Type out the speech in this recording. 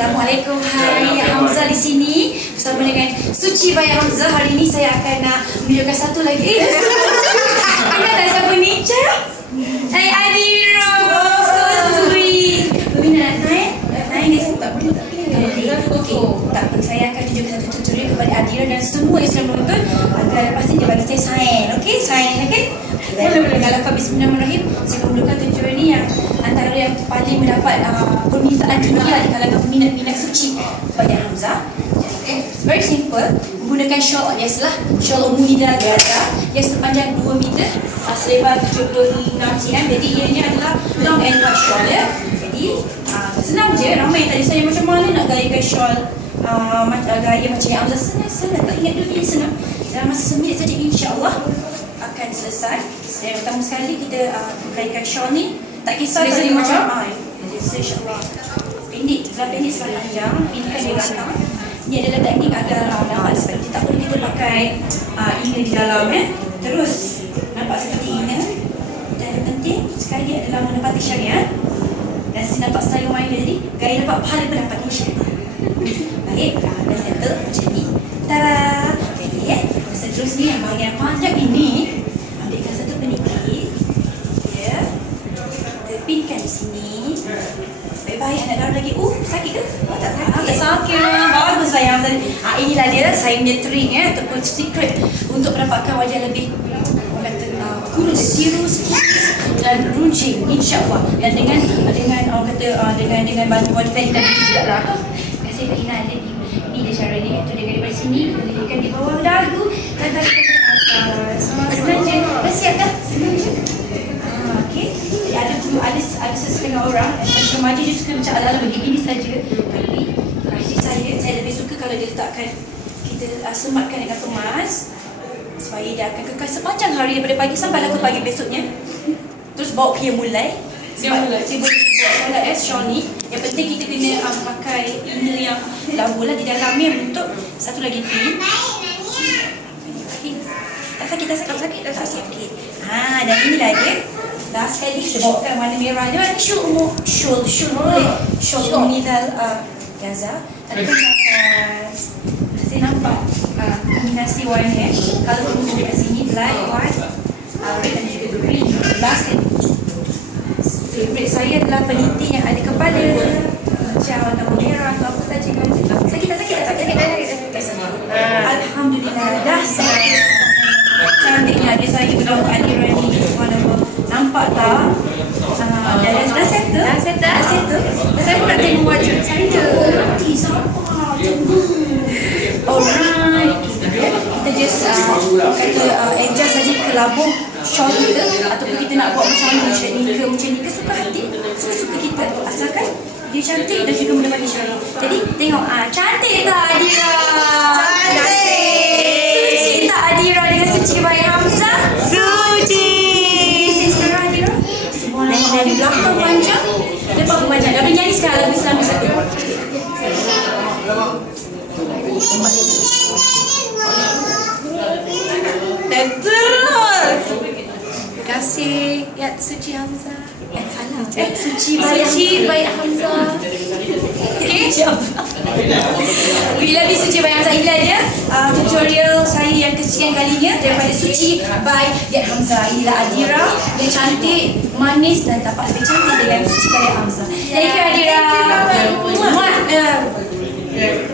Assalamualaikum. Hai, Hamzah di sini bersama dengan Suci Bayi Hamzah. Hari ini saya akan nak menunjukkan satu lagi. Ingat tak siapa ni? Cik? Hai Adira. So sweet. Nak naik? Nak naik dia sebab tak boleh tak boleh. Tak boleh. Okey. Tak apa. Saya akan tunjukkan satu tutorial kepada Adira dan semua yang sedang menonton agar lepas ni dia bagi saya sign. Okey? Sign. Okey? Bismillahirrahmanirrahim, saya akan mulakan tutorial ni yang antara yang paling mendapat uh, permintaan dunia di kalangan peminat-peminat suci Bayi Hamzah. Okay. Very simple. Menggunakan shawl yes lah. Shawl Muida Gaza yang sepanjang 2 meter, uh, selebar 76 cm. Jadi ianya adalah long and wide shawl ya. Jadi uh, senang je. Ramai tadi saya macam mana nak gayakan shawl uh, gaya macam yang Hamzah senang senang. Tak ingat dulu ni senang. Dalam masa seminit saja insya-Allah akan selesai. Yang pertama sekali kita uh, gayakan shawl ni. Tak kisah Selesa tadi di macam mana? ah, Selesa insya-Allah. Pendek, sebelah pendek sebelah panjang. Pindahkan di belakang. Ini adalah teknik agar uh, nampak seperti tak perlu kita pakai uh, inga di dalam eh. Terus nampak seperti inga. Dan yang penting sekali adalah menepati syariat. Dan saya nampak style main dia tadi. Gaya nampak pahala pun dapat insya-Allah. Baik, ah, dah settle macam ni. Tada! Jadi eh, seterusnya yang bahagian panjang ini ambilkan satu peniti. Ya. Kita pinkan di sini. Baik-baik anak dalam lagi. Uh, sakit ke? Oh, tak sakit. Ah. Bagus lah yang tadi. Ah, inilah dia saya punya trik eh, ataupun secret untuk mendapatkan wajah lebih uh, kurus, tirus, dan runcing insya-Allah. Dan dengan dengan orang kata uh, dengan dengan bantuan saya dan juga lah. Kasih Kak Ina ada di ini dia cara dia iaitu dia daripada sini kita di bawah dagu dan tarikan ke atas. Senang je. Dah siap dah? Senang je. Ah, Okey. Jadi ada dulu ada ada sesetengah orang especially remaja dia suka macam ala-ala begini saja. Tapi versi saya saya lebih suka kalau dia letakkan kita uh, sematkan dengan kemas supaya dia akan kekal sepanjang hari daripada pagi sampai ke pagi besoknya. Terus bawa ke yang mulai. Yang mulai. Saya boleh solat eh, shawl ni. Yang penting kita kena uh, pakai inner yang labu lah di dalamnya untuk satu lagi pin. Tak sakit, tak sakit, tak sakit, tak sakit. Ha, dan inilah dia. Last sekali kita bawakan warna merah dia. Ini shawl umum. Shawl, shawl boleh. Shawl umidal uh, Gaza. Tadi kan atas. Saya nampak uh, kombinasi warna. Kalau kamu kat sini black, white, uh, dan juga green. Sekali. Favorite saya adalah peniti yang ada kepala hijau atau merah atau apa saja Alright. Kita uh, uh, adjust saja ke labuh shawl kita ataupun kita nak buat macam ni macam ni ke macam ni ke suka hati suka-suka kita asalkan dia cantik dan juga mendapati syariah. Jadi tengok ah cantik tak Adira? Cantik. Dan terus. Kasih ya Suci Hamzah. Eh, salah. Eh, Suci Bayi Suci baik Hamzah. Okay. Bila di Suci Bayi Hamzah inilah dia uh, tutorial saya yang kesekian kalinya daripada Suci Bayi Yat Hamzah. Inilah Adira. Dia cantik, manis dan dapat lebih cantik dengan Suci Bayi Hamzah. Thank you Adira. Muat. Uh,